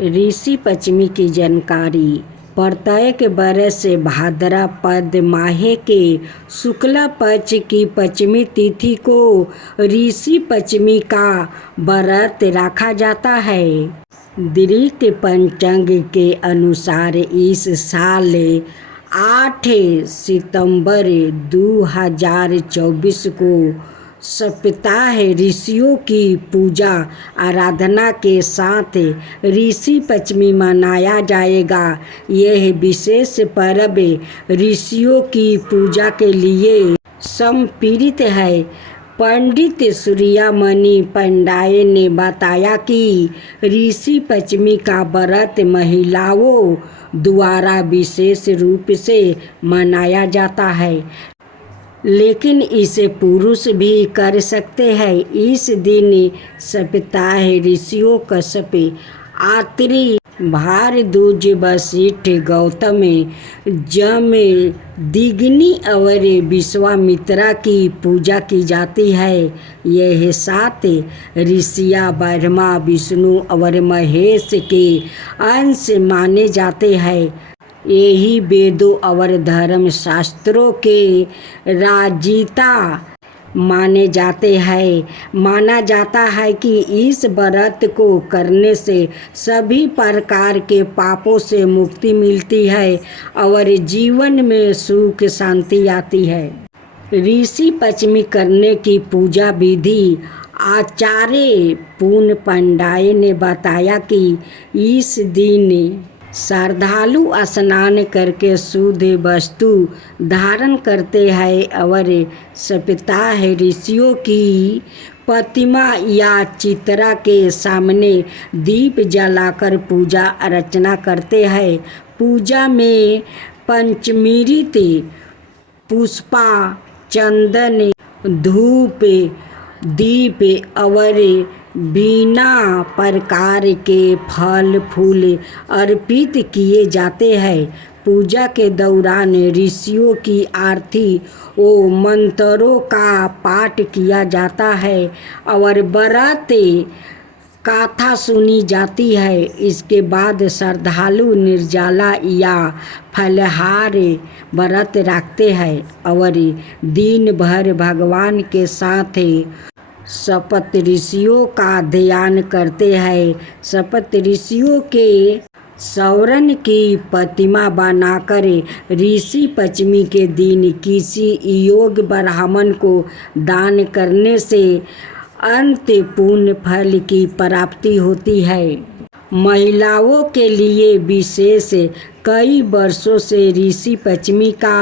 ऋषि पंचमी की जानकारी। प्रत्येक बरस भाद्रपद माह के शुक्ल पक्ष की पंचमी तिथि को ऋषि पंचमी का व्रत रखा जाता है। दीर्घ पंचांग के अनुसार इस साल 8 सितंबर 2024 को सप्ताह ऋषियों की पूजा आराधना के साथ ऋषि पंचमी मनाया जाएगा। यह विशेष पर्व ऋषियों की पूजा के लिए समर्पित है। पंडित सूर्यमणि पंडाय ने बताया कि ऋषि पंचमी का व्रत महिलाओं द्वारा विशेष रूप से मनाया जाता है, लेकिन इसे पुरुष भी कर सकते हैं। इस दिन सप्ताह ऋषियों कश्यप, अत्रि, भारद्वाज, वशिष्ठ, गौतम, जम, दिग्नि और विश्वामित्र की पूजा की जाती है। यह 7 ऋषियाँ ब्रह्मा, विष्णु और महेश के अंश माने जाते हैं। यही वेदों और धर्म शास्त्रों के रचयिता माने जाते हैं। माना जाता है कि इस व्रत को करने से सभी प्रकार के पापों से मुक्ति मिलती है और जीवन में सुख शांति आती है। ऋषि पंचमी करने की पूजा विधि। आचार्य पूर्ण पंडाय ने बताया कि इस दिन श्रद्धालु स्नान करके शुद्ध वस्त्र धारण करते हैं और सप्ताह ऋषियों की प्रतिमा या चित्र के सामने दीप जलाकर पूजा अर्चना करते हैं। पूजा में पंचामृत, पुष्प, चंदन, धूप, दीप और बिना प्रकार के फल फूल अर्पित किए जाते हैं। पूजा के दौरान ऋषियों की आरती और मंत्रों का पाठ किया जाता है और व्रत कथा सुनी जाती है। इसके बाद श्रद्धालु निर्जला या फलाहार व्रत रखते हैं और दिन भर भगवान के साथ सप्त ऋषियों का ध्यान करते हैं। सप्त ऋषियों के स्वर्ण की प्रतिमा बनाकर ऋषि पंचमी के दिन किसी योग्य ब्राह्मण को दान करने से अनंत पुण्य फल की प्राप्ति होती है। महिलाओं के लिए विशेष कई वर्षों से ऋषि पंचमी का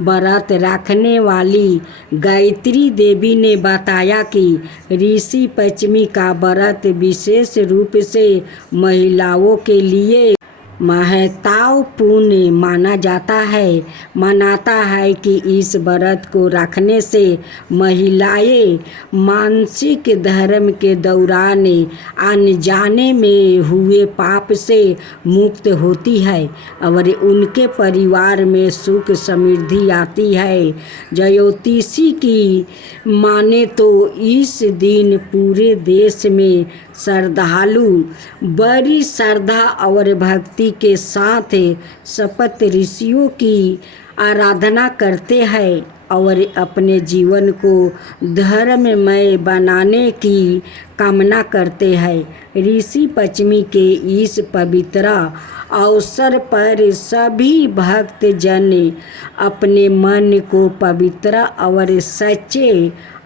व्रत रखने वाली गायत्री देवी ने बताया कि ऋषि पंचमी का व्रत विशेष रूप से महिलाओं के लिए महत्वपूर्ण माना मानता है कि इस व्रत को रखने से महिलाएं मासिक धर्म के दौरान अनजाने में हुए पाप से मुक्त होती है और उनके परिवार में सुख समृद्धि आती है। ज्योतिषी की माने तो इस दिन पूरे देश में श्रद्धालु बड़ी श्रद्धा और भक्ति के साथ सप्त ऋषियों की आराधना करते हैं और अपने जीवन को धर्ममय बनाने की कामना करते हैं। ऋषि पंचमी के इस पवित्र अवसर पर सभी भक्त जन अपने मन को पवित्र और सच्चे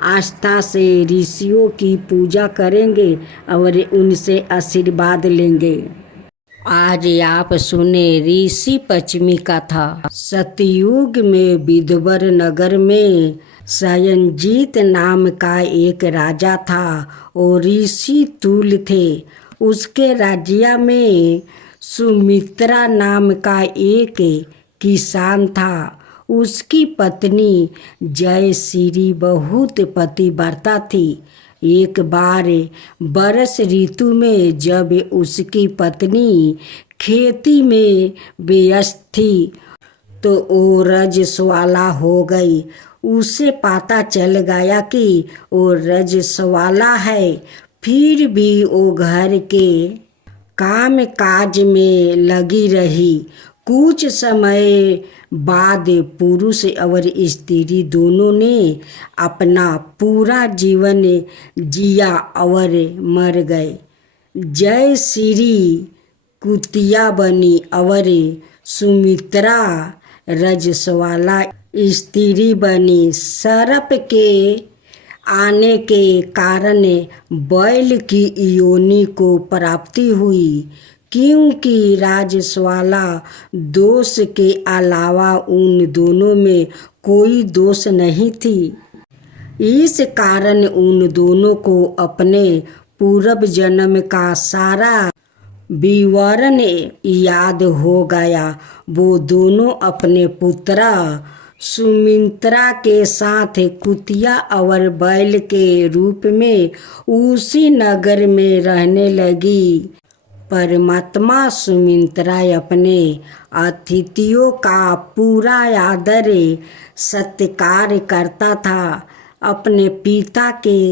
आस्था से ऋषियों की पूजा करेंगे और उनसे आशीर्वाद लेंगे। आज आप सुने ऋषि पंचमी कथा। सतयुग में विदुर नगर में सयंजीत नाम का एक राजा था और ऋषि तुल्य थे। उसके राज्य में सुमित्रा नाम का एक किसान था। उसकी पत्नी जयश्री बहुत पतिव्रता थी। एक बार बरस ऋतु में जब उसकी पत्नी खेती में व्यस्त थी तो वो रजस्वला हो गई। उसे पता चल गया कि वो रजस्वला है, फिर भी वो घर के काम काज में लगी रही। कुछ समय बाद पुरुष और स्त्री दोनों ने अपना पूरा जीवन जिया और मर गए। जय श्री कुतिया बनी और सुमित्रा रजस्वाला स्त्री बनी। सर्प के आने के कारण बैल की योनि को प्राप्ति हुई, क्योंकि राजस्वाला दोष के अलावा उन दोनों में कोई दोष नहीं थी। इस कारण उन दोनों को अपने पूर्व जन्म का सारा विवरण याद हो गया। वो दोनों अपने पुत्र सुमित्रा के साथ कुतिया और बैल के रूप में उसी नगर में रहने लगी। परमात्मा सुमित्रा अपने अतिथियों का पूरा आदर सत्कार करता था। अपने पिता के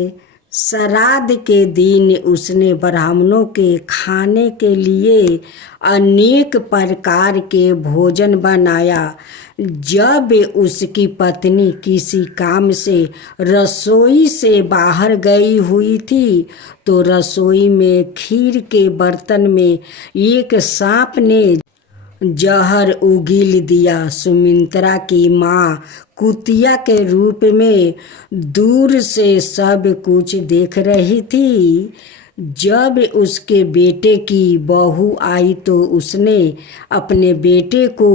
श्राद्ध के दिन उसने ब्राह्मणों के खाने के लिए अनेक प्रकार के भोजन बनाया। जब उसकी पत्नी किसी काम से रसोई से बाहर गई हुई थी, तो रसोई में खीर के बर्तन में एक सांप ने जहर उगील दिया। सुमित्रा की माँ कुतिया के रूप में दूर से सब कुछ देख रही थी। जब उसके बेटे की बहू आई तो उसने अपने बेटे को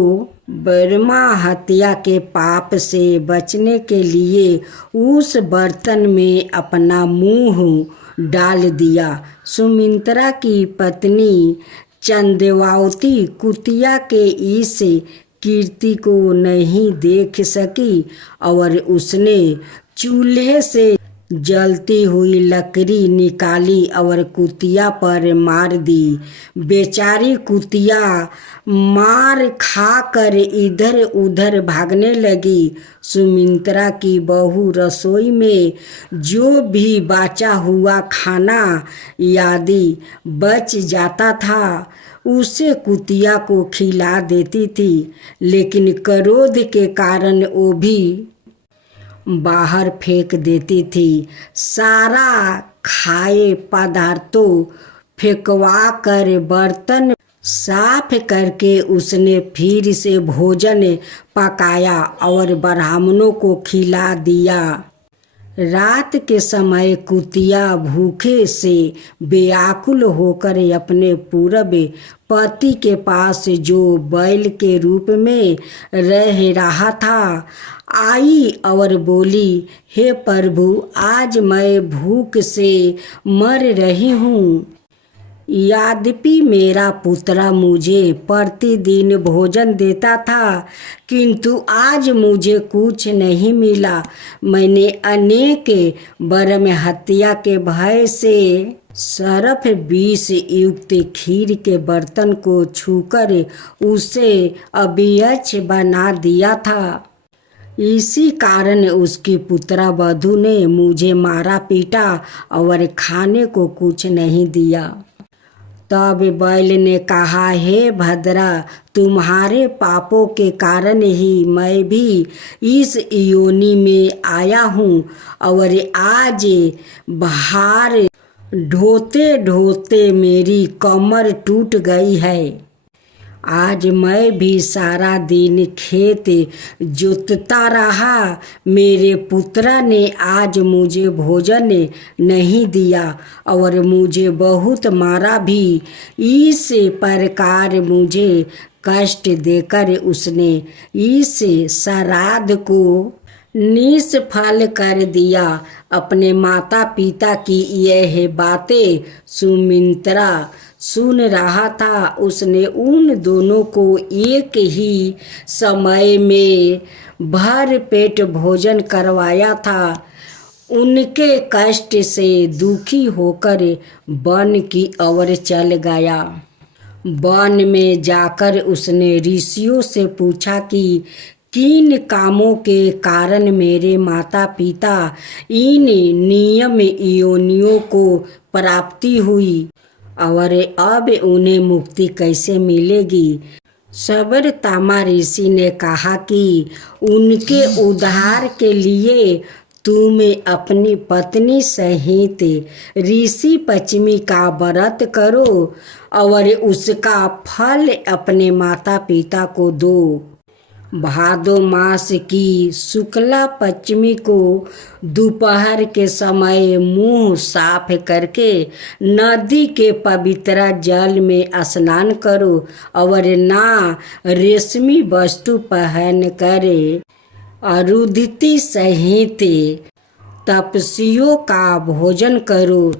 ब्रह्मा हत्या के पाप से बचने के लिए उस बर्तन में अपना मुंह डाल दिया। सुमित्रा की पत्नी चंद्रावती कुतिया के इस कीर्ति को नहीं देख सकी और उसने चूल्हे से जलती हुई लकड़ी निकाली और कुतिया पर मार दी। बेचारी कुतिया मार खाकर इधर उधर भागने लगी। सुमित्रा की बहू रसोई में जो भी बचा हुआ खाना यदि बच जाता था उसे कुतिया को खिला देती थी, लेकिन क्रोध के कारण वो भी बाहर फेंक देती थी। सारा खाए पदार्थों फेंकवा कर बर्तन साफ करके उसने फिर से भोजन पकाया और ब्राह्मणों को खिला दिया। रात के समय कुतिया भूखे से व्याकुल होकर अपने पूर्व पति के पास, जो बैल के रूप में रह रहा था, आई और बोली, हे प्रभु, आज मैं भूख से मर रही हूँ। यद्यपि मेरा पुत्र मुझे प्रतिदिन भोजन देता था, किंतु आज मुझे कुछ नहीं मिला। मैंने अनेक ब्रह्म हत्या के भय से सर्प विष युक्त खीर के बर्तन को छूकर उसे अभक्ष्य बना दिया था। इसी कारण उसकी पुत्र वधू ने मुझे मारा पीटा और खाने को कुछ नहीं दिया। तब बैल ने कहा, हे भद्रा, तुम्हारे पापों के कारण ही मैं भी इस योनि में आया हूँ और आज भार ढोते ढोते मेरी कमर टूट गई है। आज मैं भी सारा दिन खेत जोतता रहा। मेरे पुत्र ने आज मुझे भोजन नहीं दिया और मुझे बहुत मारा भी। इस प्रकार मुझे कष्ट देकर उसने इस श्राद्ध को निष्फल कर दिया। अपने माता पिता की यह बातें सुमित्रा सुन रहा था। उसने उन दोनों को एक ही समय में भर पेट भोजन करवाया था। उनके कष्ट से दुखी होकर वन की ओर चल गया। वन में जाकर उसने ऋषियों से पूछा कि किन कामों के कारण मेरे माता पिता इन नियम योनियों को प्राप्ति हुई। और अब उन्हें मुक्ति कैसे मिलेगी। सबरतामा ऋषि ने कहा कि उनके उद्धार के लिए तुम अपनी पत्नी सहित ऋषि पश्चिमी का व्रत करो और उसका फल अपने माता पिता को दो। भादो मास की शुक्ला पंचमी को दोपहर के समय मुंह साफ करके नदी के पवित्र जल में स्नान करो और ना रेशमी वस्तु पहन कर अरुंधति सहित तपस्वियों का भोजन करो।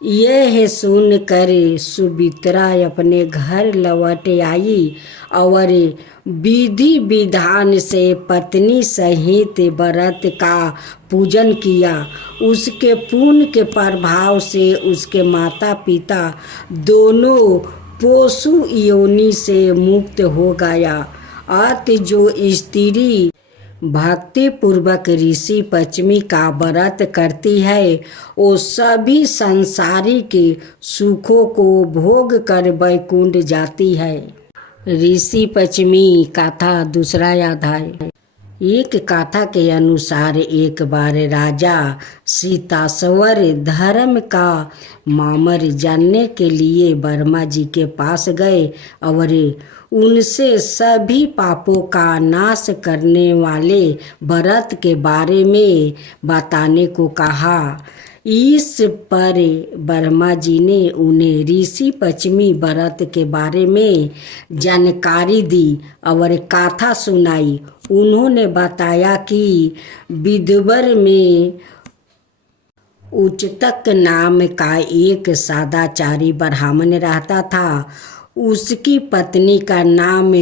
यह सुनकर सुमित्रा अपने घर लौट आई और विधि विधान से पत्नी सहित व्रत का पूजन किया। उसके पुण्य के प्रभाव से उसके माता पिता दोनों पशु योनि से मुक्त हो गया। अत जो स्त्री भक्ति पूर्वक ऋषि पश्चिमी का व्रत करती है वो सभी सांसारिक सुखों को भोग कर वैकुंठ जाती है। ऋषि पश्चिमी कथा दूसरा अध्याय। एक कथा के अनुसार एक बार राजा सीताश्वर धर्म का मामर जानने के लिए ब्रह्मा जी के पास गए और उनसे सभी पापों का नाश करने वाले व्रत के बारे में बताने को कहा। इस पर ब्रह्मा जी ने उन्हें ऋषि पश्चिमी व्रत के बारे में जानकारी दी और कथा सुनाई। उन्होंने बताया कि विदर्भ में उच्चतक नाम का एक सदाचारी ब्राह्मण रहता था। उसकी पत्नी का नाम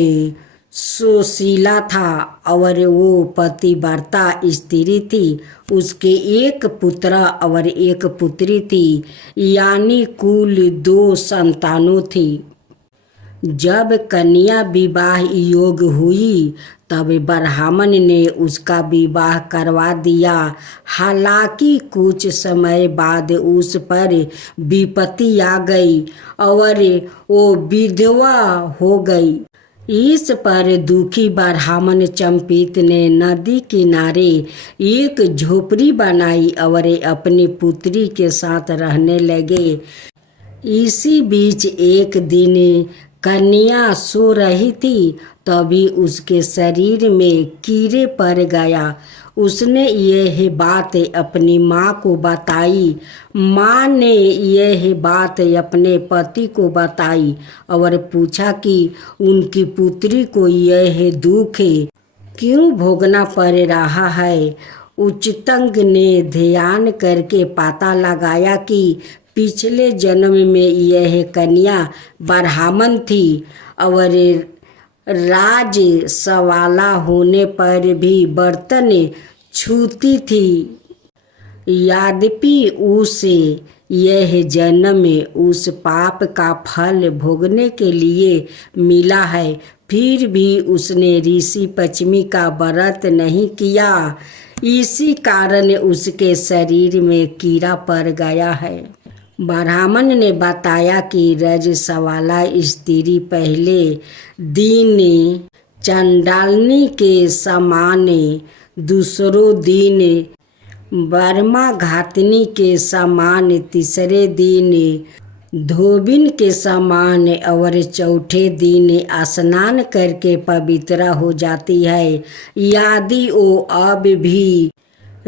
सुशीला था और वो पतिव्रता स्त्री थी। उसके एक पुत्र और एक पुत्री थी, यानी कुल 2 संतानों थी। जब कन्या विवाह योग हुई तब ब्राह्मण ने उसका विवाह करवा दिया। हालांकि कुछ समय बाद उस पर विपत्ति आ गई और वो विधवा हो गई। इस पर दुखी ब्राह्मण चंपित ने नदी किनारे एक झोपड़ी बनाई और अपनी पुत्री के साथ रहने लगे। इसी बीच एक दिन कन्या सो रही थी, तभी उसके शरीर में कीड़े पड़ गया। उसने यह बात अपनी माँ को बताई। माँ ने यह बात अपने पति को बताई और पूछा कि उनकी पुत्री को यह दुख क्यों भोगना पड़ रहा है। उच्चतंग ने ध्यान करके पता लगाया कि पिछले जन्म में यह कन्या ब्राह्मण थी और राज सवाला होने पर भी बर्तन छूती थी। यद्यपि उसे यह जन्म उस पाप का फल भोगने के लिए मिला है, फिर भी उसने ऋषि पश्चिमी का व्रत नहीं किया। इसी कारण उसके शरीर में कीड़ा पड़ गया है। ब्राह्मण ने बताया कि रजस्वला स्त्री पहले दिन चंडालनी के समान, दूसरों दिन बर्मा घातनी के समान, तीसरे दिन धोबिन के समान और चौथे दिन स्नान करके पवित्र हो जाती है। यदि वो अब भी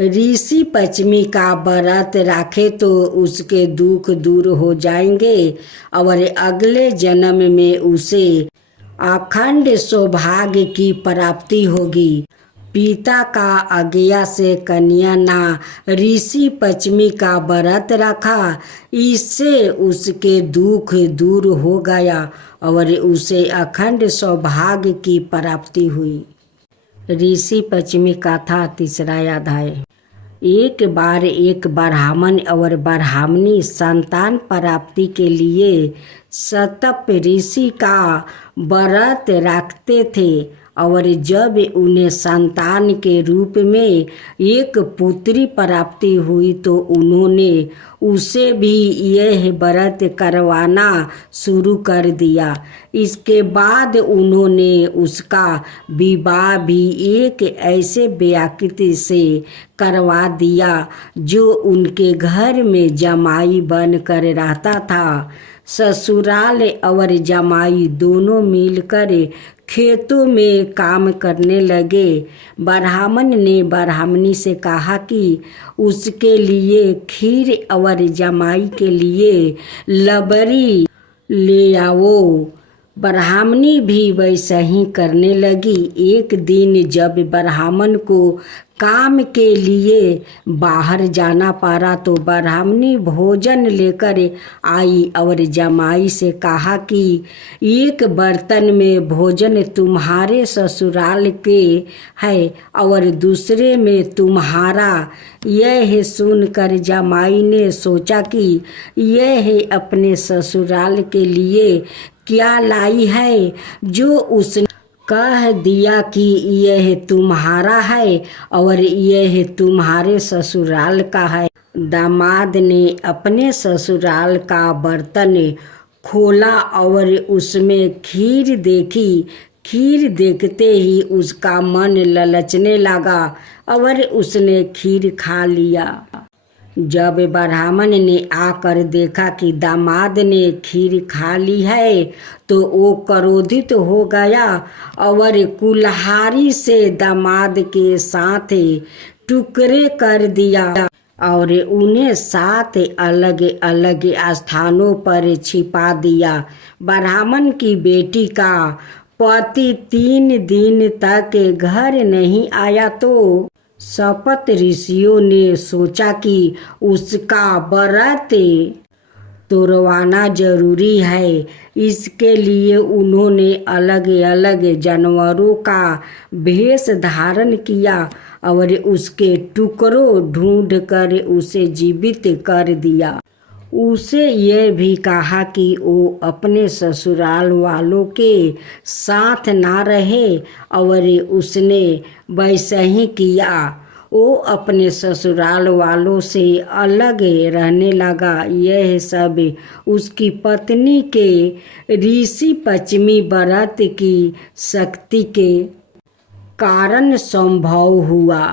ऋषि पश्चिमी का व्रत रखे तो उसके दुख दूर हो जाएंगे और अगले जन्म में उसे अखंड सौभाग्य की प्राप्ति होगी। पिता का आज्ञा से कन्या ने ऋषि पश्चिमी का व्रत रखा। इससे उसके दुख दूर हो गया और उसे अखंड सौभाग्य की प्राप्ति हुई। ऋषि पश्चिमी कथा तीसरा अध्याय। एक बार एक ब्राह्मण और ब्राह्मणी संतान प्राप्ति के लिए सतप ऋषि का व्रत रखते थे और जब उन्हें संतान के रूप में एक पुत्री प्राप्ति हुई तो उन्होंने उसे भी यह व्रत करवाना शुरू कर दिया। इसके बाद उन्होंने उसका विवाह भी एक ऐसे व्यक्ति से करवा दिया जो उनके घर में जमाई बनकर रहता था। ससुराल और जमाई दोनों मिलकर खेतों में काम करने लगे। ब्राह्मण ने ब्राह्मणी से कहा कि उसके लिए खीर और जमाई के लिए लबरी ले आओ। ब्राह्मणी भी वैसा ही करने लगी। एक दिन जब ब्राह्मण को काम के लिए बाहर जाना पड़ा तो ब्राह्मणी भोजन लेकर आई और जमाई से कहा कि एक बर्तन में भोजन तुम्हारे ससुराल के है और दूसरे में तुम्हारा। यह सुनकर जमाई ने सोचा कि यह अपने ससुराल के लिए क्या लाई है जो उसने कह दिया कि यह तुम्हारा है और यह तुम्हारे ससुराल का है। दामाद ने अपने ससुराल का बर्तन खोला और उसमें खीर देखी। खीर देखते ही उसका मन ललचने लगा और उसने खीर खा लिया। जब ब्राह्मण ने आकर देखा कि दामाद ने खीर खा ली है तो वो क्रोधित हो गया और कुल्हाड़ी से दामाद के साथ टुकड़े कर दिया और उन्हें 7 अलग अलग स्थानों पर छिपा दिया। ब्राह्मण की बेटी का पति 3 दिन तक घर नहीं आया तो शपथ ऋषियों ने सोचा कि उसका व्रत तोड़वाना जरूरी है। इसके लिए उन्होंने अलग अलग जानवरों का भेष धारण किया और उसके टुकड़ों ढूंढकर उसे जीवित कर दिया। उसे यह भी कहा कि वो अपने ससुराल वालों के साथ ना रहे और उसने वैसा ही किया। वो अपने ससुराल वालों से अलग रहने लगा। यह सब उसकी पत्नी के ऋषि पश्चिमी व्रत की शक्ति के कारण संभव हुआ।